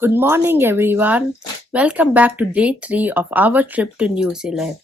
Good morning, everyone. Welcome back to day 3 of our trip to New Zealand.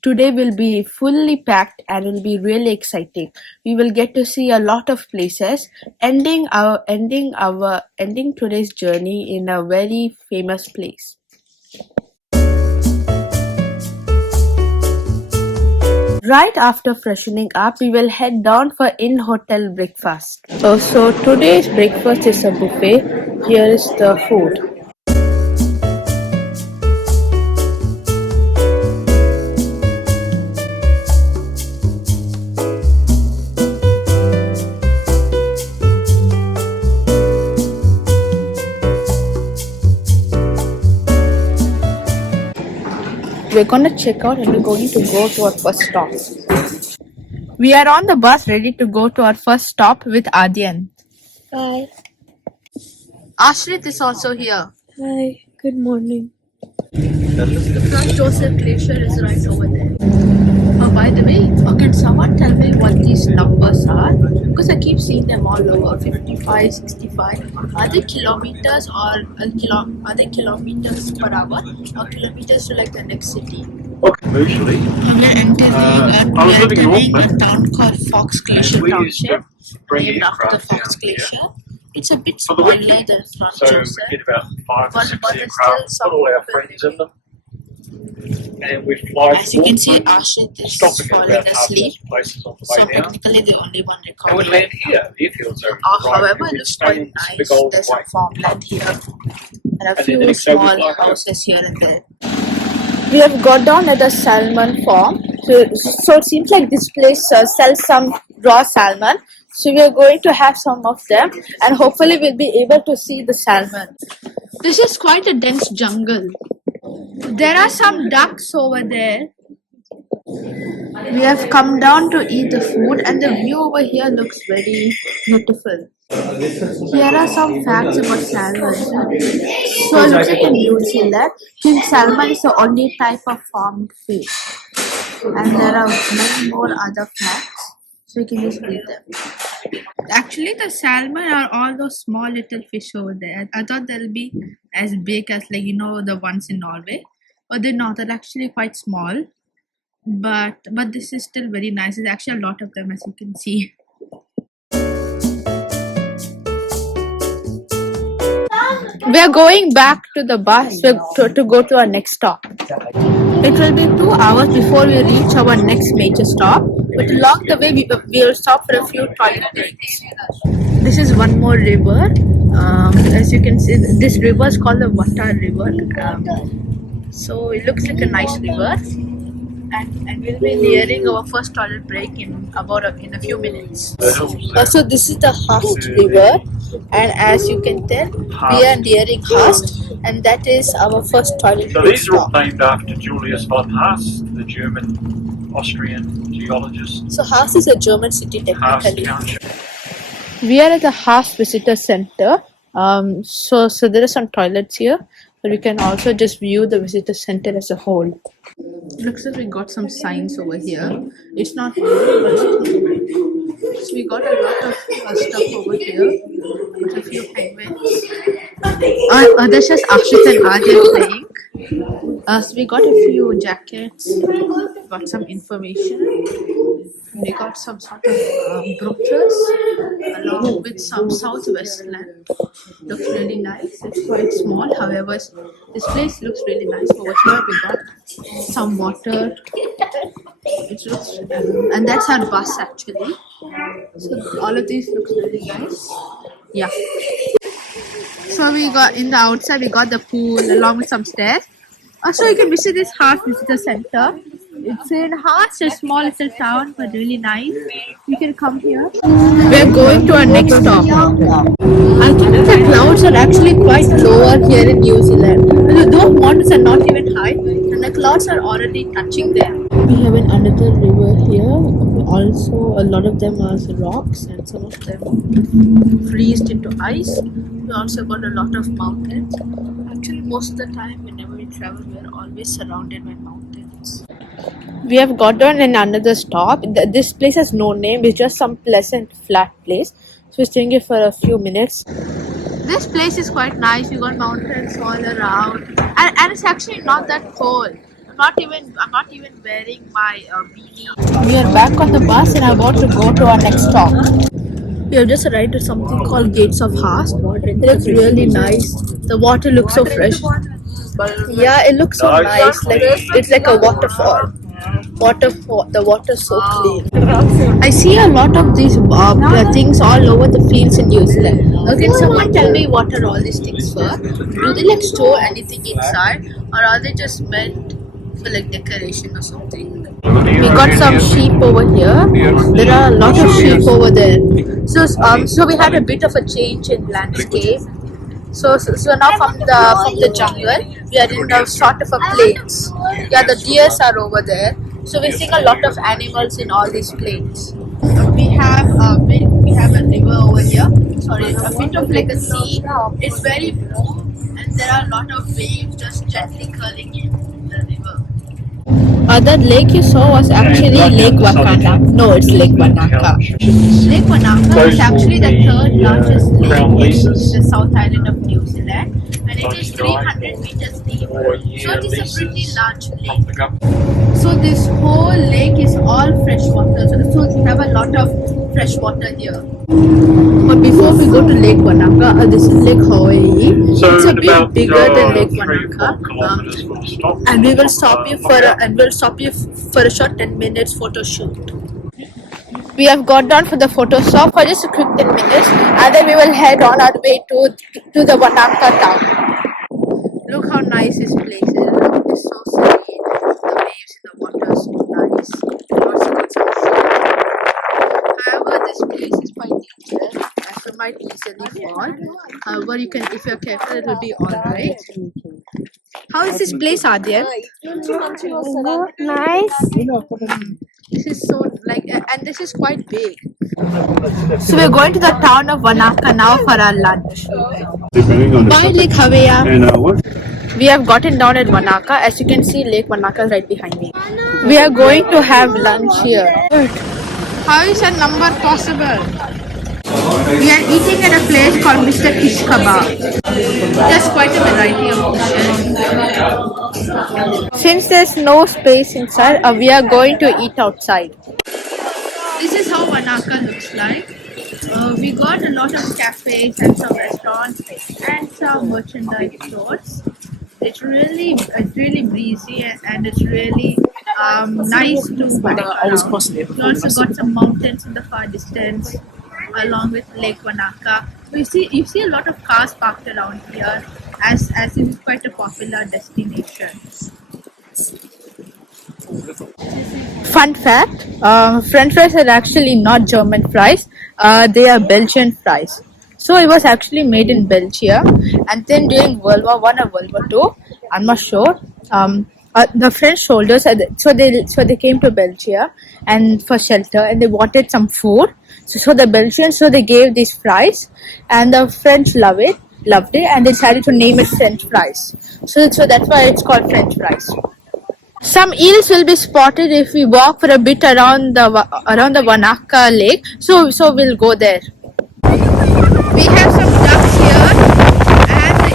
Today will be fully packed and will be really exciting. We will get to see a lot of places, ending today's journey in a very famous place. Right after freshening up, we will head down for in-hotel breakfast. So today's breakfast is a buffet. Here is the food. We're gonna check out and we're going to go to our first stop. We are on the bus ready to go to our first stop with Adyan. Hi. Ashrit is also here. Hi. Good morning. Franz Joseph Glacier is right over there. By the way, can someone tell me what these numbers are? Because I keep seeing them all over 55, 65. Are they kilometers or are they kilometers per hour or kilometers to like the next city? Usually, We're entering a town called Fox Glacier Township, named after the Fox Glacier. It's a bit smaller than Franz so we Joseph, get about 5 or but 6 it's aircraft, still put all our somewhat friends in them, and we fly. As you can see, Ashit is stopping at falling about half asleep, dozen places on the so way down. technically the only one And we recording. land here. The airfields are However, it we looks stay quite in this nice. big old There's some white farmland here and a And then the few next day we small fly home. houses here and there. We have got down at a salmon farm. So it seems like this place sells some raw salmon. So we are going to have some of them and hopefully we'll be able to see the salmon. This is quite a dense jungle. There are some ducks over there. We have come down to eat the food and the view over here looks very beautiful. Here are some facts about salmon. So looking in New Zealand, king salmon is the only type of farmed fish. And there are many more other facts, so you can just read them. Actually, the salmon are all those small little fish over there. I thought they'll be as big as the ones in Norway, but they're not. They're actually quite small. But this is still very nice. There's actually a lot of them, as you can see. We are going back to the bus to go to our next stop. It will be 2 hours before we reach our next major stop, but along the way we will stop for a few toilet breaks. This is one more river. As you can see, this river is called the Wanaka River. So it looks like a nice river. And we'll be nearing our first toilet break in a few minutes. So this is the Hust River, and as you can tell, we are nearing Hust, and that is our first toilet So break these are all stop. named after Julius von Haast, the German Austrian geologist. So Hust is a German city Haast technically. Township. We are at the Hust Visitor Center. So there are some toilets here, but we can also just view the visitor center as a whole. Looks like we got some signs over here. It's not new, but so we got a lot of stuff over here. Got a few penguins. That's just Ashit and Adya playing. So we got a few jackets. Got some information. We got some sort of brochures along with some southwest land. Looks really nice. It's quite small, however, this place looks really nice. Over here we got some water. It looks, and that's our bus actually. So all of these looks really nice. Yeah. So we got in the outside. We got the pool along with some stairs. Also, you can visit this Heart Visitor Center. It's in Heart, a small little town, but really nice. You can come here. We're going to our next stop. I think the clouds are actually quite lower here in New Zealand. Those mountains are not even high, and the clouds are already touching them. We have another river here. Also, a lot of them are rocks, and some of them freezed into ice. We also got a lot of mountains. Actually, most of the time, whenever we travel, we are always surrounded by mountains. We have gotten in another stop. This place has no name. It's just some pleasant flat place. So we're staying here for a few minutes. This place is quite nice. You got mountains all around, and it's actually not that cold. I'm not even wearing my beanie. We are back on the bus and about to go to our next stop. We have just arrived at something called Gates of Haas. It looks really nice. The water looks so fresh. Yeah, it looks so nice. Like it's like a waterfall. The water's so clean. I see a lot of these things all over the fields in New Zealand. Can someone tell me what are all these things for? Do they like store anything inside, or are they just meant for like decoration or something? We got some sheep over here. There are a lot of sheep over there. So we had a bit of a change in landscape. So now from the jungle, we are in the sort of a plains. Yeah, the deers are over there. So we're seeing a lot of animals in all these plains. We have a river over here. Sorry, a bit of like a sea. It's very blue, and there are a lot of waves just gently curling in the river. That lake you saw was actually Lake Wakana. No, it's Lake Wanaka. Lake Wanaka is actually the third largest lake in the South Island of New Zealand, and it is 300 meters deep. So it is a pretty large lake. So this whole lake is all fresh water. So we have a lot of fresh water here. But before we go to Lake Wanaka, this is Lake Hawaii. So it's a bit about bigger than Lake 3-4 Wanaka. kilometers we'll stop. And we will stop you for a short 10 minutes photo shoot. We have got down for the photo stop for just a quick 10 minutes, and then we will head on our way to the Wanaka town. Look how nice this place is. Look, it's so serene. The waves in the water are so nice. And also got some sea. However, this place is quite dangerous, as you might easily fall. However, if you're careful, it will be alright. How is this place, Adya? Nice. This is so and this is quite big. So we're going to the town of Wanaka now for our lunch. Bye, Lake Hawaii. We have gotten down at Wanaka. As you can see, Lake Wanaka is right behind me. We are going to have lunch here. How is a number possible? We are eating at a place called Mr. Kish Kebab. There's quite a variety of dishes. Since there's no space inside, we are going to eat outside. This is how Wanaka looks like. We got a lot of cafes and some restaurants and some merchandise stores. It's really breezy and it's really nice to walk around. We also got some mountains in the far distance, along with Lake Wanaka. You see a lot of cars parked around here, as it is quite a popular destination. Fun fact: French fries are actually not German fries; they are Belgian fries. So it was actually made in Belgium, and then during World War I or World War II, I'm not sure. The French soldiers, so they came to Belgium and for shelter, and they wanted some food. So the Belgians, so they gave these fries, and the French loved it, and they decided to name it French fries. So that's why it's called French fries. Some eels will be spotted if we walk for a bit around the Wanaka lake. So we'll go there. We have some ducks here, and the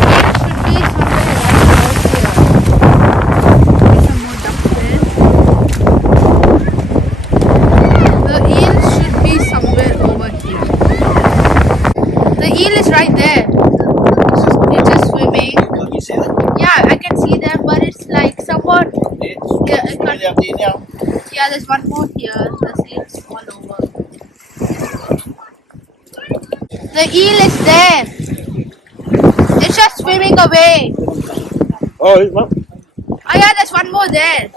eels should be somewhere over here. The eel is right there. It's just swimming. Yeah, I can see them, but it's like somewhat. Yeah, there's one more here. The eels all over. The eel is there. It's just swimming away. Oh, it's one. Oh yeah, there's one more there.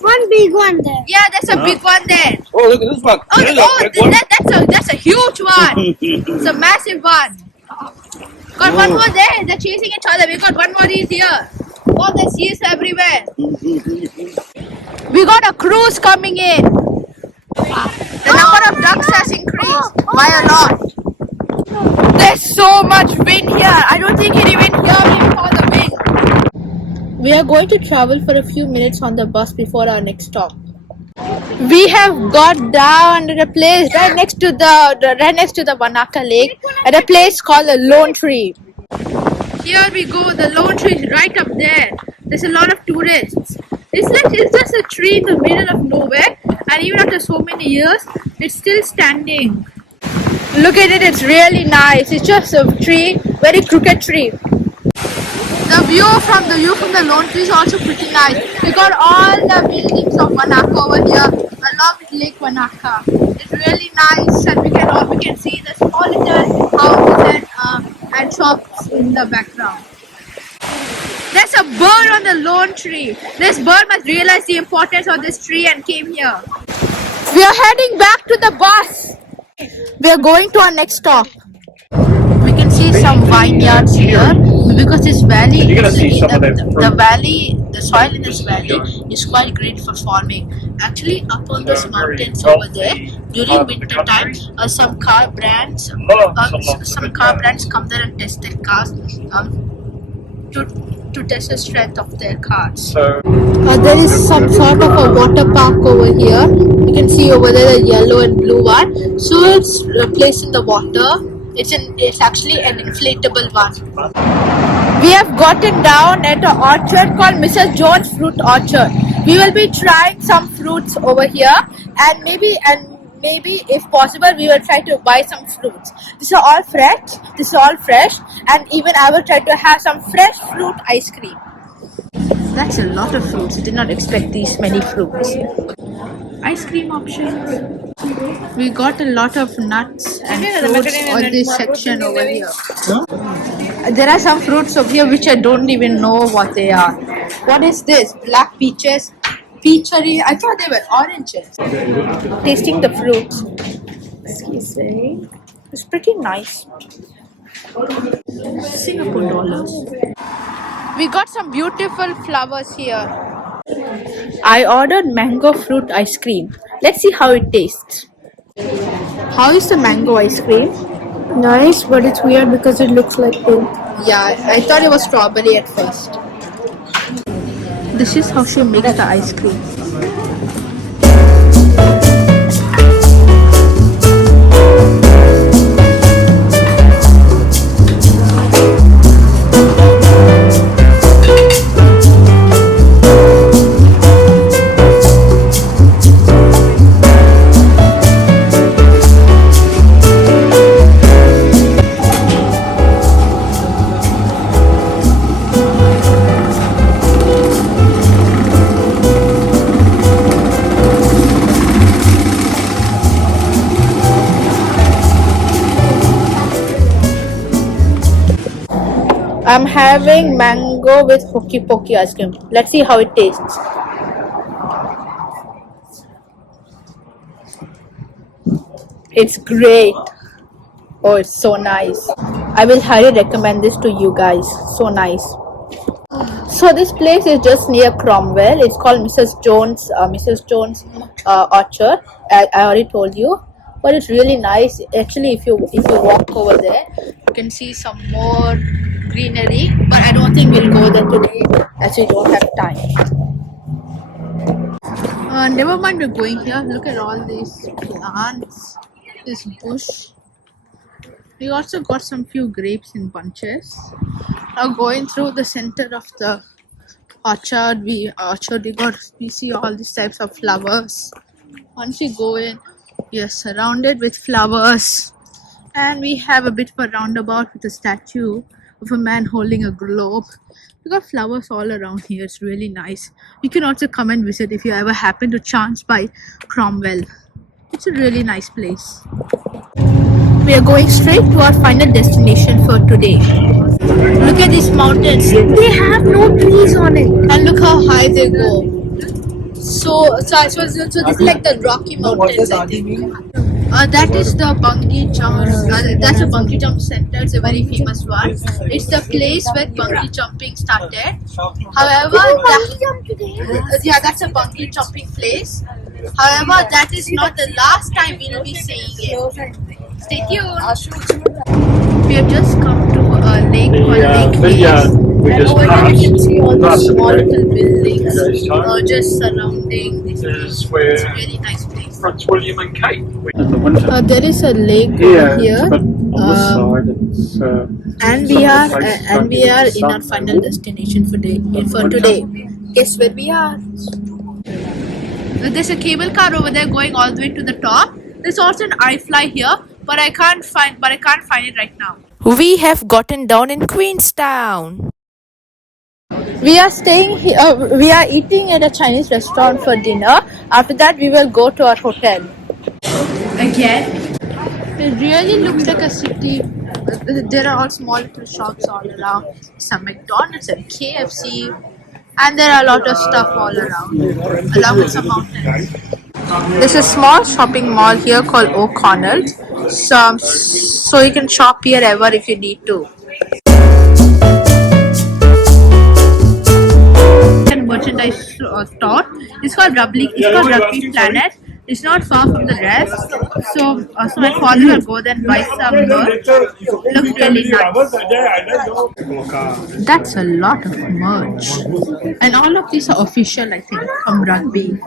One big one there. Yeah, there's a big one there. Oh, look at this one. That's a huge one. It's a massive one. Got one more there. They're chasing each other. We got one more eel here. Oh, there's eels everywhere. We got a cruise coming in. The number of ducks has increased by a lot. There's so much wind here. I don't think you can even hear me for the wind. We are going to travel for a few minutes on the bus before our next stop. We have got down at a place right next to the Wanaka Lake at a place called the Lone Tree. Here we go, the lone tree is right up there. There's a lot of tourists. It's just a tree in the middle of nowhere, and even after so many years, it's still standing. Look at it, it's really nice. It's just a tree, very crooked tree. The view from the lone tree is also pretty nice. We got all the buildings of Wanaka over here, along with Lake Wanaka. It's really nice, and we can see the small little houses and shops in the background. There's a bird on the lone tree. This bird must realize the importance of this tree and came here. We are heading back to the bus. We are going to our next stop. We can see some vineyards here because this valley, the soil in this valley is quite great for farming. Actually, up on those mountains over there, during winter time, some car brands come there and test their cars to test the strength of their cars. There is some sort of a water park over here. You can see over there the yellow and blue one. So it's placed in the water. It's actually an inflatable one. We have gotten down at an orchard called Mrs. Jones Fruit Orchard. We will be trying some fruits over here, and maybe if possible we will try to buy some fruits. These are all fresh, and even I will try to have some fresh fruit ice cream. That's a lot of fruits. I did not expect these many fruits. Ice cream options. We got a lot of nuts and fruits on this section over here. There are some fruits over here which I don't even know what they are. What is this? Black peaches? Peachery? I thought they were oranges. Tasting the fruits. Excuse me. It's pretty nice. Singapore dollars. We got some beautiful flowers here. I ordered mango fruit ice cream. Let's see how it tastes. How is the mango ice cream? Nice, but it's weird because it looks like pink. Yeah, I thought it was strawberry at first. This is how she makes the ice cream. I'm having mango with hokey pokey ice cream. Let's see how it tastes. It's great. Oh, it's so nice. I will highly recommend this to you guys. So nice. So this place is just near Cromwell. It's called Mrs. Jones Orchard. I already told you, but it's really nice. Actually, if you walk over there, you can see some more greenery. But I don't think we'll go there today as we don't have time. Never mind, we're going here. Look at all these plants. This bush. We also got some few grapes in bunches. Now going through the center of the orchard, we see all these types of flowers. Once we go in, we are surrounded with flowers, and we have a bit of a roundabout with a statue of a man holding a globe. We got flowers all around here. It's really nice. You can also come and visit if you ever happen to chance by Cromwell. It's a really nice place. We are going straight to our final destination for today. Look at these mountains. They have no trees on it. And look how high they go. So this is like the Rocky Mountains, I think. That is the bungee jump. That's a bungee jump center. It's a very famous one. It's the place where bungee jumping started. However, that's a bungee jumping place. However, that is not the last time we'll be seeing it. Stay tuned. We have just come to a lake called Lake Hayes. We And just over here we can see all the passed small the little buildings time. just surrounding this place. Is where It's a really nice place. Prince William and Kate in the winter. There is a lake Yeah, over here. it's a bit on this side. It's, And some we of are the places and don't we get are any in our sun. final destination for today. Guess where we are? There's a cable car over there going all the way to the top. There's also an iFly here, but I can't find it right now. We have gotten down in Queenstown. We are staying here. We are eating at a Chinese restaurant for dinner. After that, we will go to our hotel. Again? It really looks like a city. There are all small little shops all around. Some McDonald's and KFC, and there are a lot of stuff all around, along with some mountains. There's a small shopping mall here called O'Connell. So you can shop here ever if you need to. And merchandise store. It's called Rugby Planet. It's not far from the rest. So my father will go there and buy some merch. Looks really nice. That's a lot of merch. And all of these are official, I think, from rugby.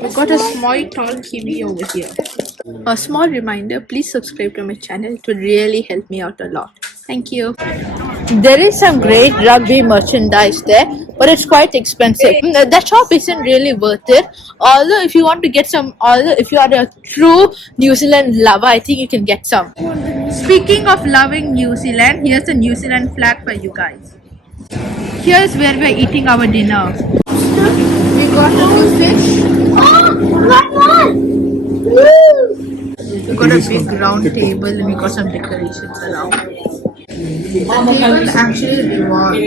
We've got a small tall kiwi over here. A small reminder, please subscribe to my channel. It will really help me out a lot. Thank you. There is some great rugby merchandise there, but it's quite expensive. That shop isn't really worth it. Although, if you are a true New Zealand lover, I think you can get some. Speaking of loving New Zealand, here's a New Zealand flag for you guys. Here's where we're eating our dinner. We got a new fish. We got a big round table and we got some decorations around. The table actually revolves.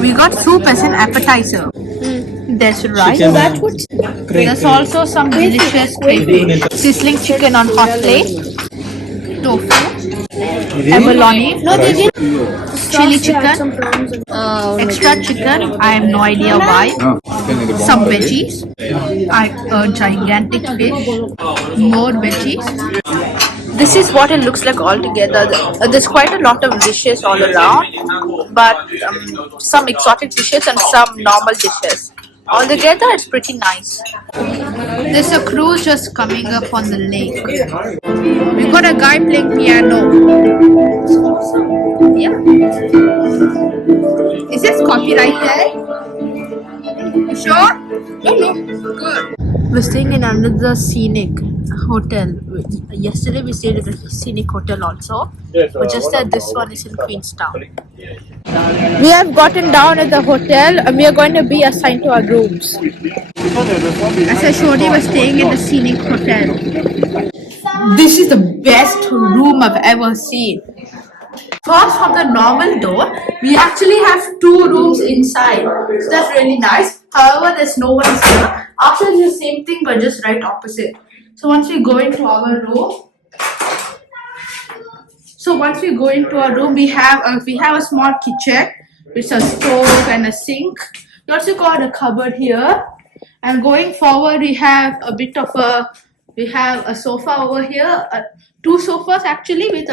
We got soup as an appetizer. There's rice. There's also some delicious crayfish. Sizzling chicken on hot plate. Tofu. Abalone. No, they did. Chili chicken. Extra chicken. I have no idea why. Some veggies. A gigantic fish. More veggies. This is what it looks like all together. There's quite a lot of dishes all around, but some exotic dishes and some normal dishes. Altogether, it's pretty nice. There's a cruise just coming up on the lake. We got a guy playing piano. Yeah. Is this copyrighted? You sure? Good. We're staying in another scenic hotel. Yesterday we stayed at a scenic hotel also, but just that this one is in Queenstown. We have gotten down at the hotel and we are going to be assigned to our rooms. As I showed you, we're staying in the scenic hotel. This is the best room I've ever seen. First, from the normal door, we actually have two rooms inside. So that's really nice. However, there's no one here. After the same thing, but just right opposite. So once we go into our room, we have a small kitchen with a stove and a sink. We also got a cupboard here. And going forward, we have a sofa over here, two sofas actually with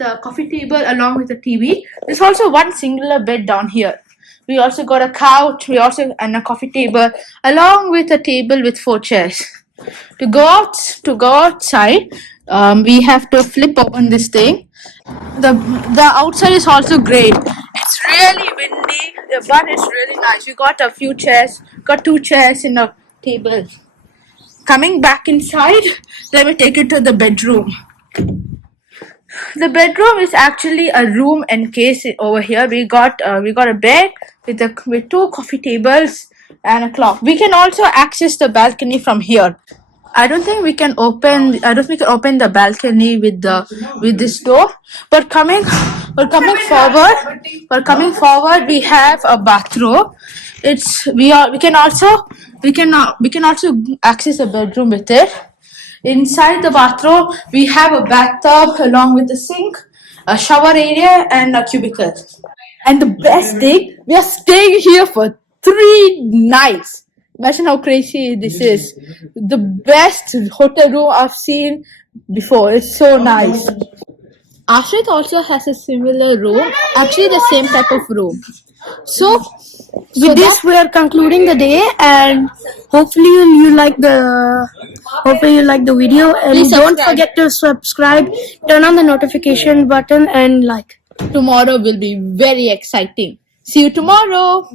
a coffee table along with a TV. There's also one singular bed down here. We also got a couch. And a coffee table along with a table with 4 chairs. To go outside, we have to flip open this thing. The outside is also great. It's really windy, but it's really nice. We got got 2 chairs in a table. Coming back inside, let me take you to the bedroom. The bedroom is actually a room encased over here. We got a bed with 2 coffee tables and a clock. We can also access the balcony from here. I don't think we can open the balcony with this door. But coming forward, we have a bathroom. We can also access a bedroom with it. Inside the bathroom, we have a bathtub along with a sink, a shower area, and a cubicle. And the best thing, we are staying here for 3 nights. Imagine how crazy this is. The best hotel room I've seen before. It's so nice. Ashrit also has a similar room, actually the same type of room. So With this, we are concluding the day, and hopefully you like the video. And Please don't subscribe. forget to subscribe, turn on the notification button, and like. Tomorrow will be very exciting. See you tomorrow.